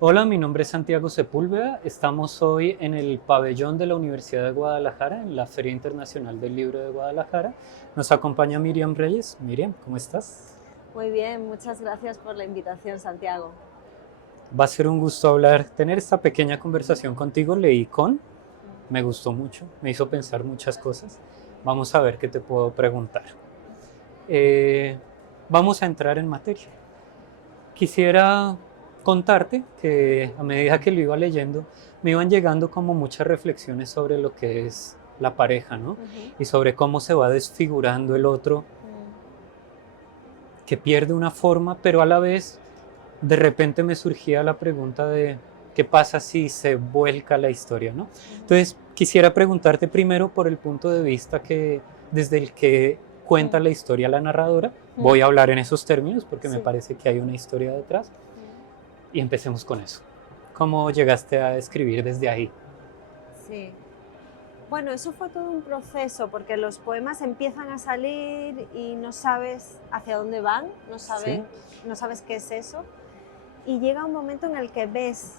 Hola, mi nombre es Santiago Sepúlveda. Estamos hoy en el pabellón de la Universidad de Guadalajara, en la Feria Internacional del Libro de Guadalajara. Nos acompaña Miriam Reyes. Miriam, ¿cómo estás? Muy bien, muchas gracias por la invitación, Santiago. Va a ser un gusto tener esta pequeña conversación contigo. Leí me gustó mucho, me hizo pensar muchas cosas. Vamos a ver qué te puedo preguntar. Eh, Vamos a entrar en materia. Quisiera contarte que a medida que lo iba leyendo, me iban llegando como muchas reflexiones sobre lo que es la pareja, ¿no? Ujú, Y sobre cómo se va desfigurando el otro, mm, que pierde una forma, pero a la vez de repente me surgía la pregunta de qué pasa si se vuelca la historia, ¿no? ujú, Entonces, quisiera preguntarte primero por el punto de vista que desde el que cuenta mm, la historia la narradora. mm. Voy a hablar en esos términos porque me Sí. parece que hay una historia detrás. Mm, Y empecemos con eso. ¿Cómo llegaste a escribir desde ahí? sí. Bueno, eso fue todo un proceso porque los poemas empiezan a salir y no sabes hacia dónde van, Sí, no sabes qué es eso. Y llega un momento en el que ves,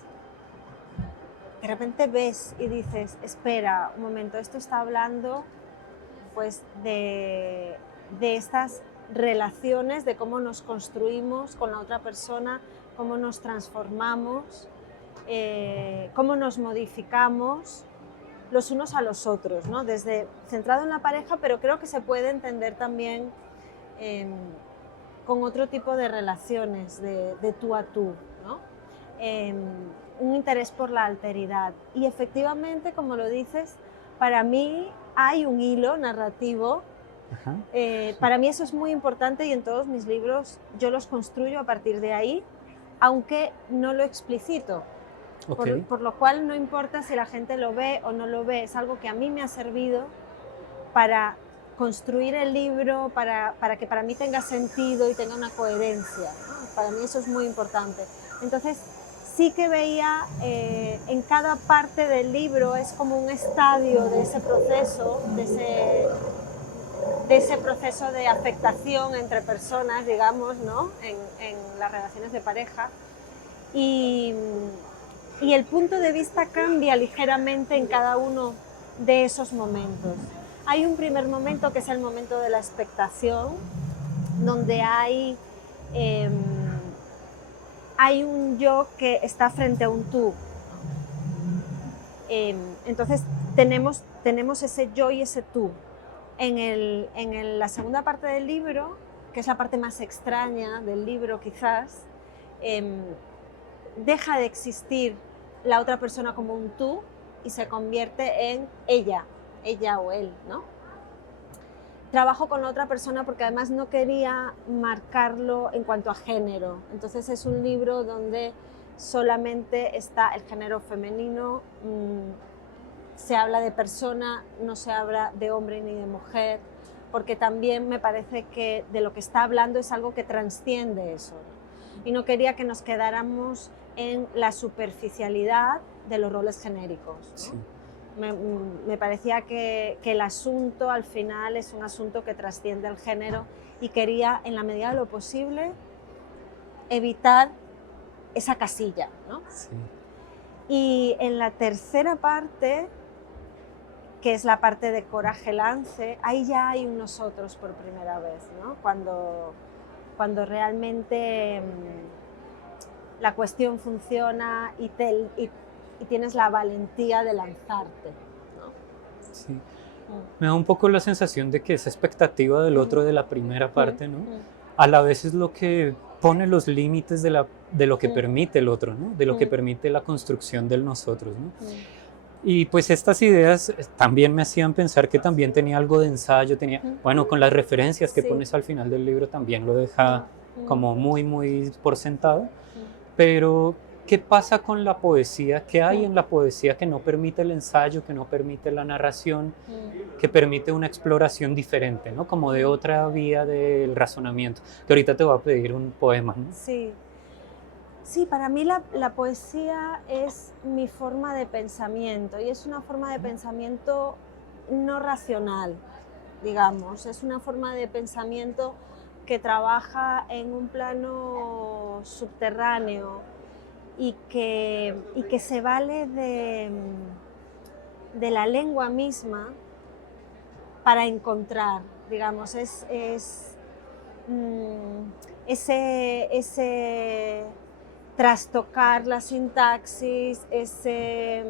de repente ves y dices, espera, un momento, esto está hablando pues de estas relaciones, de cómo nos construimos con la otra persona, cómo nos transformamos, cómo nos modificamos los unos a los otros, ¿no? Desde centrado en la pareja, pero creo que se puede entender también eh, con otro tipo de relaciones, de tú a tú, ¿no? Eh, un interés por la alteridad. Y efectivamente, como lo dices, para mí hay un hilo narrativo. ajá, Para mí eso es muy importante y en todos mis libros yo los construyo a partir de ahí, aunque no lo explicito, ok, por lo cual no importa si la gente lo ve o no lo ve, es algo que a mí me ha servido para construir el libro, para que para mí tenga sentido y tenga una coherencia, ¿no? Para mí eso es muy importante. Entonces, sí que veía en cada parte del libro es como un estadio de ese proceso, de ese proceso de afectación entre personas, digamos, ¿no? En las relaciones de pareja. Y, y el punto de vista cambia ligeramente en cada uno de esos momentos. Hay un primer momento que es el momento de la expectación, donde eh, hay un yo que está frente a un tú. Entonces tenemos ese yo y ese tú. La segunda parte del libro, que es la parte más extraña del libro quizás, eh, deja de existir la otra persona como un tú y se convierte en ella o él, ¿no? Trabajo con la otra persona porque además no quería marcarlo en cuanto a género. Entonces es un libro donde solamente está el género femenino, se habla de persona, no se habla de hombre ni de mujer, porque también me parece que de lo que está hablando es algo que trasciende eso, ¿no? Y no quería que nos quedáramos en la superficialidad de los roles genéricos, ¿no? sí, Me parecía que el asunto al final es un asunto que trasciende el género y quería, en la medida de lo posible, evitar esa casilla, ¿no? sí, Y en la tercera parte, que es la parte de Coraje Lance, ahí ya hay un nosotros por primera vez, ¿no? Cuando realmente la cuestión funciona y tienes la valentía de lanzarte, ¿no? sí. Mm, Me da un poco la sensación de que esa expectativa del mm, otro de la primera mm, parte, ¿no? mm, A la vez es lo que pone los límites de lo que mm, permite el otro, ¿no? De lo que mm, permite la construcción del nosotros, ¿no? mm, Y pues estas ideas también me hacían pensar que también tenía algo de ensayo, tenía, mm. bueno, con las referencias que Sí. pones al final del libro también lo deja Mm, mm, como muy, muy por sentado. mm, Pero, ¿qué pasa con la poesía? ¿Qué hay mm, en la poesía que no permite el ensayo, que no permite la narración, mm, que permite una exploración diferente, ¿no? Como de mm. otra vía del razonamiento? Que ahorita te voy a pedir un poema, ¿no? Sí. Sí, para mí la poesía es mi forma de pensamiento y es una forma de pensamiento no racional, digamos. Es una forma de pensamiento que trabaja en un plano subterráneo y que se vale de la lengua misma para encontrar, digamos, ese trastocar la sintaxis, ese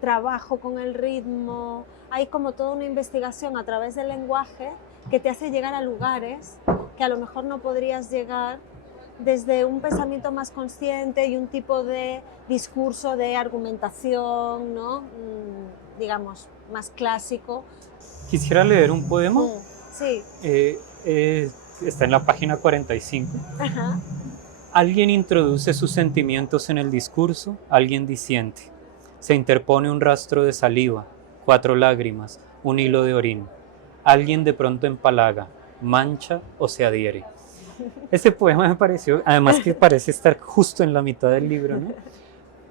trabajo con el ritmo. Hay como toda una investigación a través del lenguaje que te hace llegar a lugares que a lo mejor no podrías llegar desde un pensamiento más consciente y un tipo de discurso de argumentación, ¿no? Digamos, más clásico. Quisiera leer un poema. Sí. Está en la página 45. Ajá. Alguien introduce sus sentimientos en el discurso, alguien disiente. Se interpone un rastro de saliva, 4 lágrimas, un hilo de orín. Alguien de pronto empalaga, mancha o se adhiere. Este poema me pareció, además que parece estar justo en la mitad del libro, ¿no?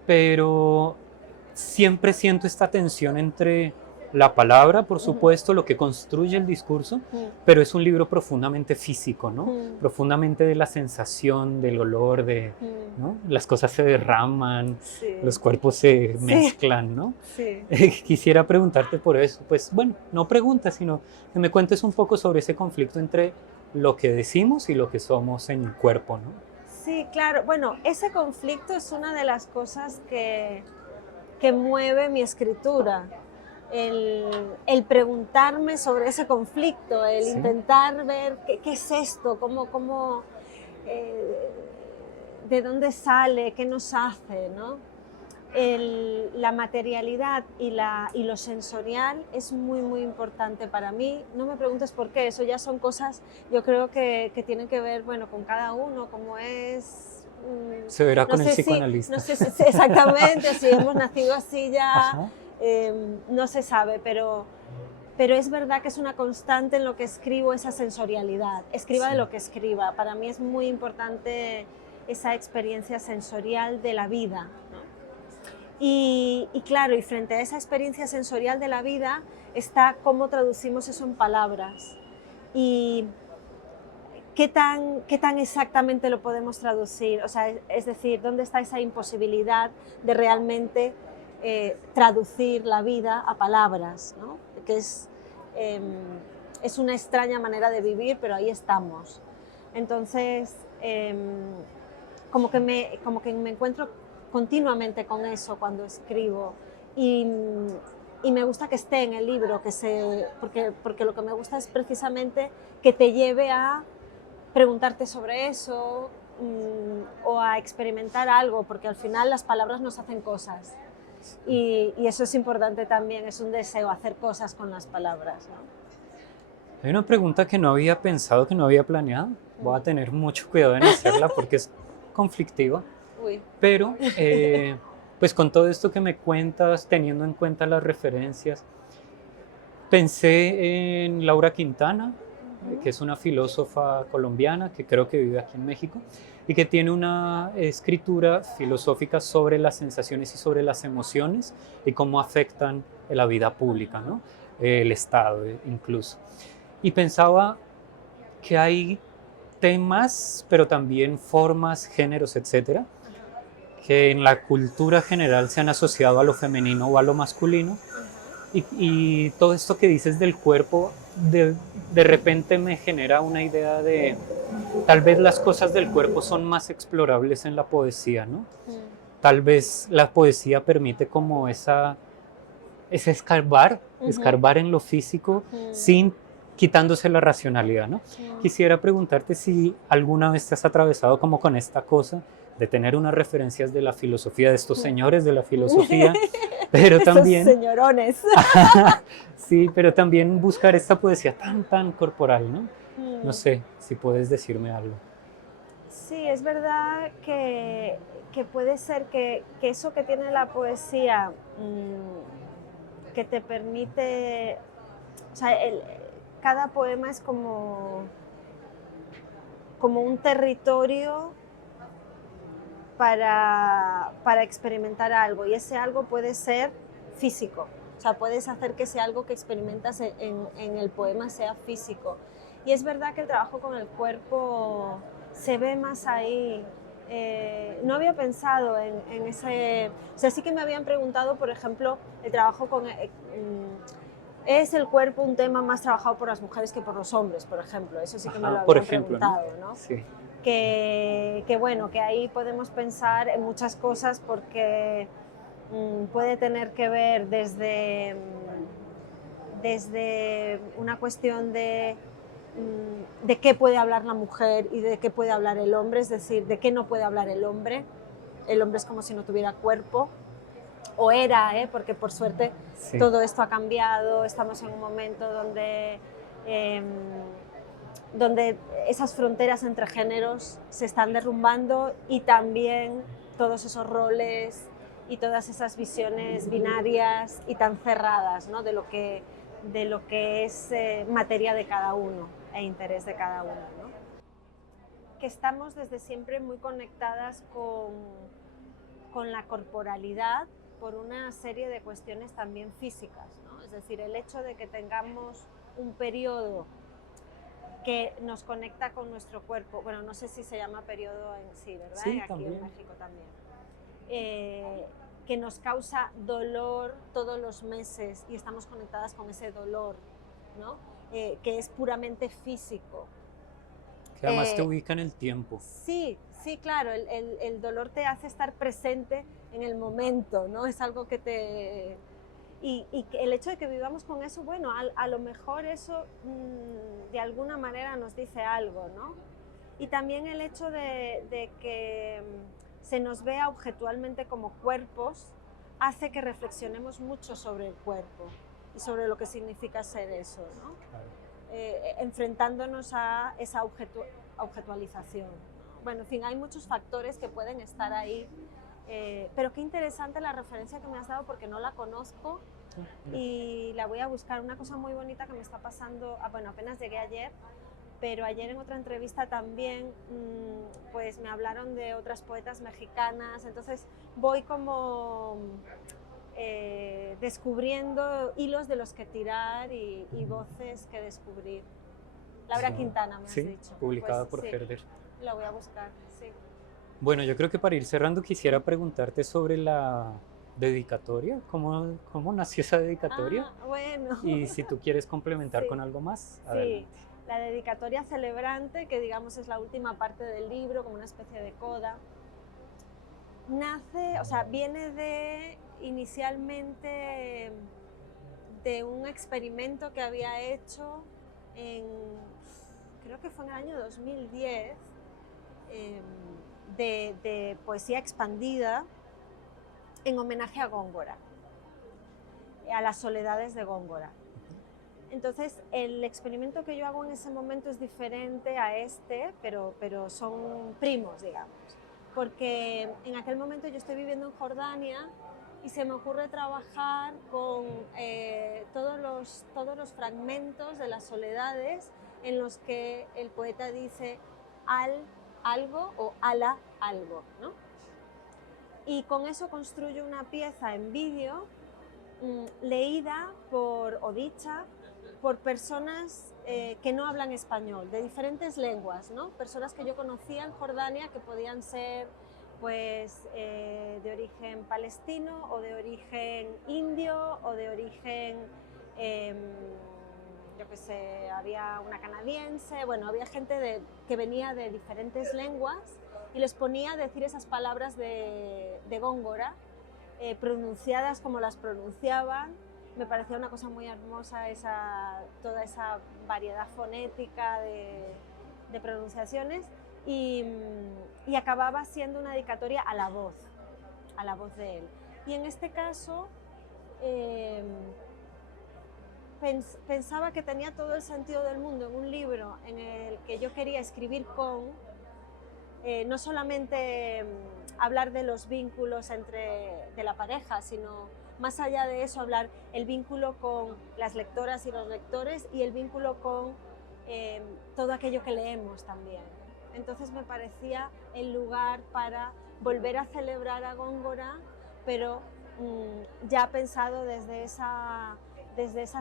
Pero siempre siento esta tensión entre la palabra, por supuesto, lo que construye el discurso, pero es un libro profundamente físico, ¿no? Profundamente de la sensación, del olor, ¿no? Las cosas se derraman, sí. Los cuerpos se mezclan, ¿no? Sí. Quisiera preguntarte por eso, pues bueno, no preguntas, sino que me cuentes un poco sobre ese conflicto entre lo que decimos y lo que somos en el cuerpo, ¿no? Sí, claro. Bueno, ese conflicto es una de las cosas que mueve mi escritura. El preguntarme sobre ese conflicto, el intentar ver qué es esto, de dónde sale, qué nos hace, ¿no? La materialidad y lo sensorial es muy, muy importante para mí. No me preguntes por qué, eso ya son cosas, yo creo que tienen que ver, bueno, con cada uno, cómo es. Se verá con el psicoanalista. No sé si exactamente, o si hemos nacido así ya, no se sabe, pero es verdad que es una constante en lo que escribo, esa sensorialidad. Escriba de lo que escriba. Para mí es muy importante esa experiencia sensorial de la vida, ¿no? Y claro, y frente a esa experiencia sensorial de la vida está cómo traducimos eso en palabras y qué tan exactamente lo podemos traducir. O sea, es decir, ¿dónde está esa imposibilidad de realmente traducir la vida a palabras, ¿no? Que es una extraña manera de vivir, pero ahí estamos. Entonces, como que me encuentro continuamente con eso cuando escribo y me gusta que esté en el libro, porque lo que me gusta es precisamente que te lleve a preguntarte sobre eso o a experimentar algo, porque al final las palabras nos hacen cosas y eso es importante también, es un deseo, hacer cosas con las palabras, ¿no? Hay una pregunta que no había pensado, que no había planeado. Voy a tener mucho cuidado en hacerla porque es conflictiva. Uy. Pero, pues con todo esto que me cuentas, teniendo en cuenta las referencias, pensé en Laura Quintana, que es una filósofa colombiana que creo que vive aquí en México y que tiene una escritura filosófica sobre las sensaciones y sobre las emociones y cómo afectan la vida pública, ¿no? El Estado incluso. Y pensaba que hay temas, pero también formas, géneros, etcétera, que en la cultura general se han asociado a lo femenino o a lo masculino. Y todo esto que dices del cuerpo, de repente me genera una idea de tal vez las cosas del cuerpo son más explorables en la poesía, ¿no? Tal vez la poesía permite como ese escarbar en lo físico sin quitándose la racionalidad, ¿no? Quisiera preguntarte si alguna vez te has atravesado como con esta cosa de tener unas referencias de la filosofía, de estos señores de la filosofía, pero también... Esos señorones. Sí, pero también buscar esta poesía tan corporal, ¿no? No sé si puedes decirme algo. Sí, es verdad que puede ser que eso que tiene la poesía, que te permite... O sea, cada poema es como un territorio para experimentar algo, y ese algo puede ser físico, o sea, puedes hacer que ese algo que experimentas en el poema sea físico. Y es verdad que el trabajo con el cuerpo se ve más ahí, no había pensado en ese... O sea, sí que me habían preguntado, por ejemplo, el trabajo con... ¿Es el cuerpo un tema más trabajado por las mujeres que por los hombres, por ejemplo? Eso sí que me lo por habían ejemplo, preguntado, ¿no? Sí. Que bueno, que ahí podemos pensar en muchas cosas porque puede tener que ver desde una cuestión de qué puede hablar la mujer y de qué puede hablar el hombre, es decir, de qué no puede hablar el hombre. El hombre es como si no tuviera cuerpo, o era, porque por suerte Sí. todo esto ha cambiado, estamos en un momento donde esas fronteras entre géneros se están derrumbando y también todos esos roles y todas esas visiones binarias y tan cerradas, ¿no? de lo que es materia de cada uno e interés de cada uno, ¿no? Que estamos desde siempre muy conectadas con la corporalidad por una serie de cuestiones también físicas, ¿no? Es decir, el hecho de que tengamos un periodo que nos conecta con nuestro cuerpo, bueno, no sé si se llama periodo en sí, ¿verdad? Sí, aquí también. en México también. Que nos causa dolor todos los meses y estamos conectadas con ese dolor, ¿no? Que es puramente físico. Que además te ubica en el tiempo. Sí, sí, claro, el dolor te hace estar presente en el momento, ¿no? Es algo que te... Y el hecho de que vivamos con eso, bueno, a lo mejor eso de alguna manera nos dice algo, ¿no? Y también el hecho de que se nos vea objetualmente como cuerpos hace que reflexionemos mucho sobre el cuerpo y sobre lo que significa ser eso, ¿no? Claro. Enfrentándonos a esa objetualización. Bueno, en fin, hay muchos factores que pueden estar ahí, pero qué interesante la referencia que me has dado porque no la conozco y la voy a buscar. Una cosa muy bonita que me está pasando, bueno, apenas llegué ayer, pero ayer en otra entrevista también pues me hablaron de otras poetas mexicanas, entonces voy como descubriendo hilos de los que tirar y voces que descubrir. Laura Sí. Quintana, me has Sí, dicho. publicada Pues, por sí, Herder. la voy a buscar, sí. Bueno, yo creo que para ir cerrando quisiera preguntarte sobre la dedicatoria, cómo nació esa dedicatoria Ah, bueno. y si tú quieres complementar Sí, con algo más, sí. adelante. La dedicatoria celebrante, que digamos es la última parte del libro, como una especie de coda, nace, o sea, viene inicialmente de un experimento que había hecho creo que fue en el año 2010, de poesía expandida en homenaje a Góngora, a las soledades de Góngora. Entonces, el experimento que yo hago en ese momento es diferente a este, pero son primos, digamos. Porque en aquel momento yo estoy viviendo en Jordania y se me ocurre trabajar con todos los fragmentos de las soledades en los que el poeta dice algo o ala algo, ¿no? Y con eso construyo una pieza en vídeo leída o dicha por personas que no hablan español, de diferentes lenguas, ¿no? Personas que yo conocía en Jordania que podían ser pues, de origen palestino o de origen indio o de origen, yo qué sé, había una canadiense, bueno, había gente que venía de diferentes lenguas y les ponía a decir esas palabras de Góngora, pronunciadas como las pronunciaban. Me parecía una cosa muy hermosa toda esa variedad fonética de pronunciaciones y acababa siendo una dedicatoria a la voz de él. Y en este caso pensaba que tenía todo el sentido del mundo en un libro en el que yo quería escribir no solamente hablar de los vínculos de la pareja, sino más allá de eso hablar el vínculo con las lectoras y los lectores y el vínculo con todo aquello que leemos también. Entonces me parecía el lugar para volver a celebrar a Góngora, pero ya pensado desde esa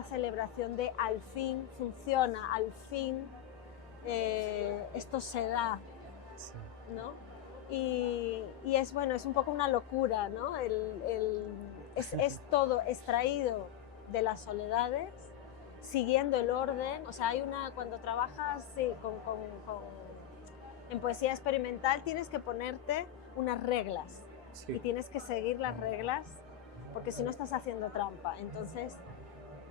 celebración de al fin funciona, al fin esto se da. Sí. ¿No? Y y es bueno, es un poco una locura, ¿no? Es todo extraído de las soledades, siguiendo el orden. O sea, hay una, cuando trabajas sí, en poesía experimental tienes que ponerte unas reglas y Sí. tienes que seguir las reglas porque si no estás haciendo trampa. Entonces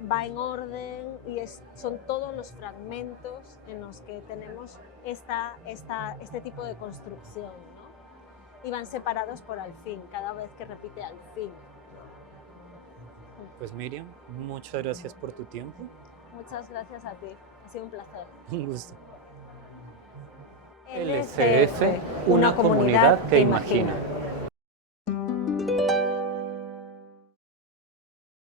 va en orden y son todos los fragmentos en los que tenemos este tipo de construcción, ¿no? Y van separados por al fin, cada vez que repite al fin. Pues Miriam, muchas gracias por tu tiempo. Muchas gracias a ti, ha sido un placer. Un gusto. LCF, una comunidad que imagina.